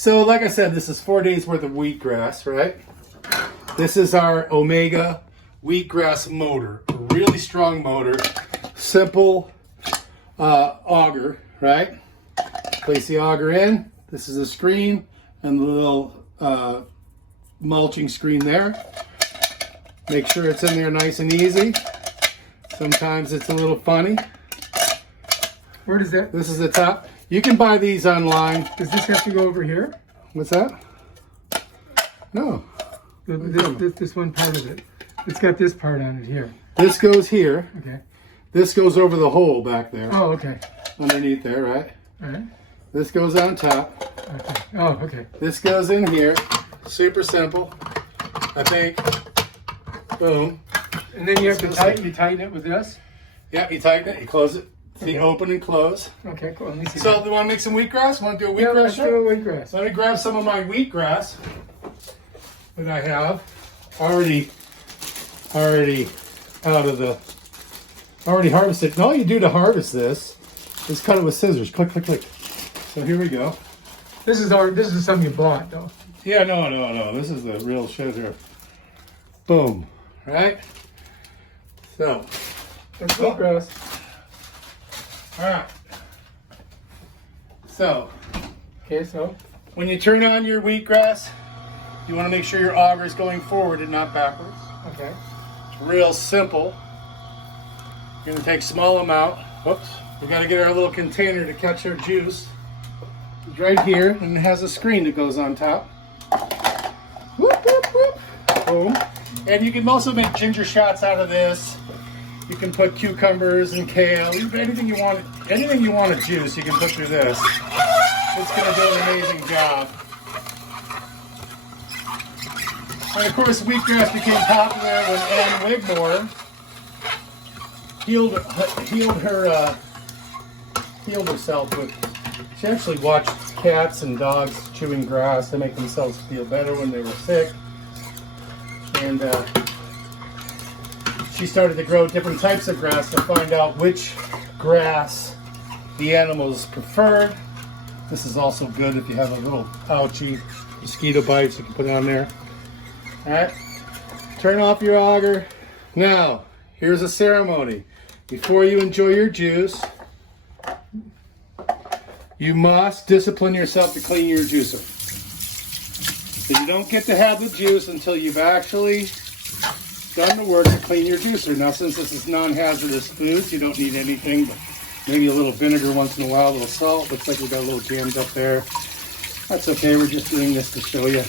So like I said, this is 4 days worth of wheatgrass, right? This is our Omega wheatgrass motor, a really strong motor, simple auger, right? Place the auger in. This is a screen and the little mulching screen there. Make sure it's in there nice and easy. Sometimes it's a little funny. Where does that? This is the top. You can buy these online. Does this have to go over here? What's that? No. This one part of it. It's got this part on it here. This goes here. Okay. This goes over the hole back there. Oh, okay. Underneath there, right? All right. This goes on top. Okay. Oh, okay. This goes in here. Super simple. I think. Boom. And then you have to tighten it with this? Yeah, you tighten it, you close it. See, open and close. Okay, cool. Let me see. So, do you want to make some wheatgrass? Want to do a yeah, wheatgrass let's show? do a wheatgrass. Let me grab some of my wheatgrass that I have already harvested. And all you do to harvest this is cut it with scissors. Click, click, click. So here we go. This is something you bought, though. Yeah, no. This is the real shit here. Boom. Right? So. That's wheatgrass. All right. So. Okay, so. When you turn on your wheatgrass, you want to make sure your auger is going forward and not backwards. Okay. It's real simple. You're going to take a small amount. Whoops. We got to get our little container to catch our juice. It's right here, and it has a screen that goes on top. Whoop, whoop, whoop. Boom. And you can also make ginger shots out of this. You can put cucumbers and kale, anything you want to juice, you can put through this. It's going to do an amazing job. And of course, wheatgrass became popular when Anne Wigmore healed herself with. She actually watched cats and dogs chewing grass to make themselves feel better when they were sick, and she started to grow different types of grass to find out which grass the animals preferred. This is also good if you have a little ouchy mosquito bites, you can put it on there. All right, turn off your auger. Now, here's a ceremony. Before you enjoy your juice, you must discipline yourself to clean your juicer. So you don't get to have the juice until you've actually done the work to clean your juicer. Now, since this is non-hazardous foods, you don't need anything but maybe a little vinegar once in a while, a little salt. Looks like we got a little jammed up there. That's okay, we're just doing this to show you.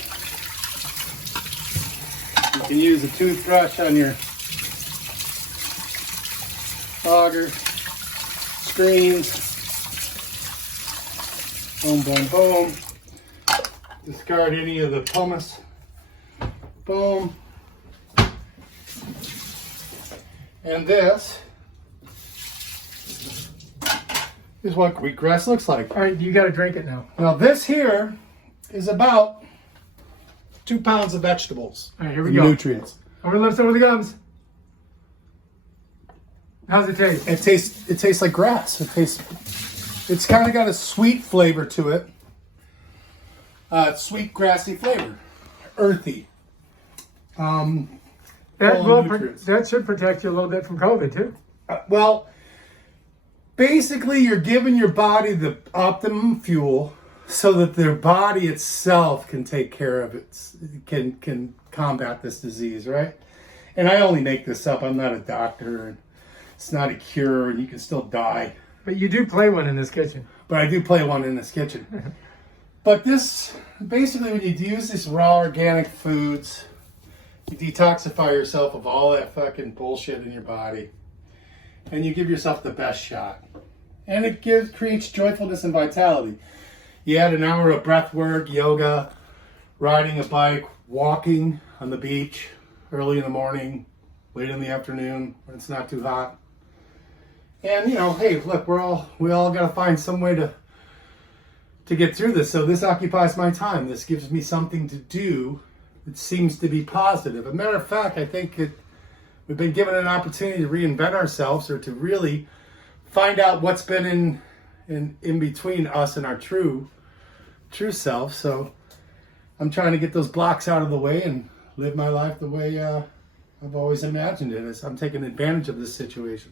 You can use a toothbrush on your auger, screens. Boom, boom, boom. Discard any of the pumice. Boom. And this is what wheatgrass looks like. All right, you got to drink it now. Now this here is about 2 pounds of vegetables. All right, here we go. Nutrients. Over the lips, over the gums. How's it taste? It tastes like grass. It's kind of got a sweet flavor to it. Sweet grassy flavor. Earthy. That should protect you a little bit from COVID too. Well, basically you're giving your body the optimum fuel so that their body itself can take care of it, can combat this disease, right? And I only make this up. I'm not a doctor, and it's not a cure, and you can still die. But you do play one in this kitchen. But I do play one in this kitchen. But this, basically when you use these raw organic foods, you detoxify yourself of all that fucking bullshit in your body. And you give yourself the best shot. And it creates joyfulness and vitality. You add an hour of breath work, yoga, riding a bike, walking on the beach, early in the morning, late in the afternoon, when it's not too hot. And you know, hey, look, we all got to find some way to get through this. So this occupies my time. This gives me something to do. It seems to be positive. As a matter of fact, I think we've been given an opportunity to reinvent ourselves, or to really find out what's been in between us and our true true self. So I'm trying to get those blocks out of the way and live my life the way I've always imagined it. As I'm taking advantage of this situation.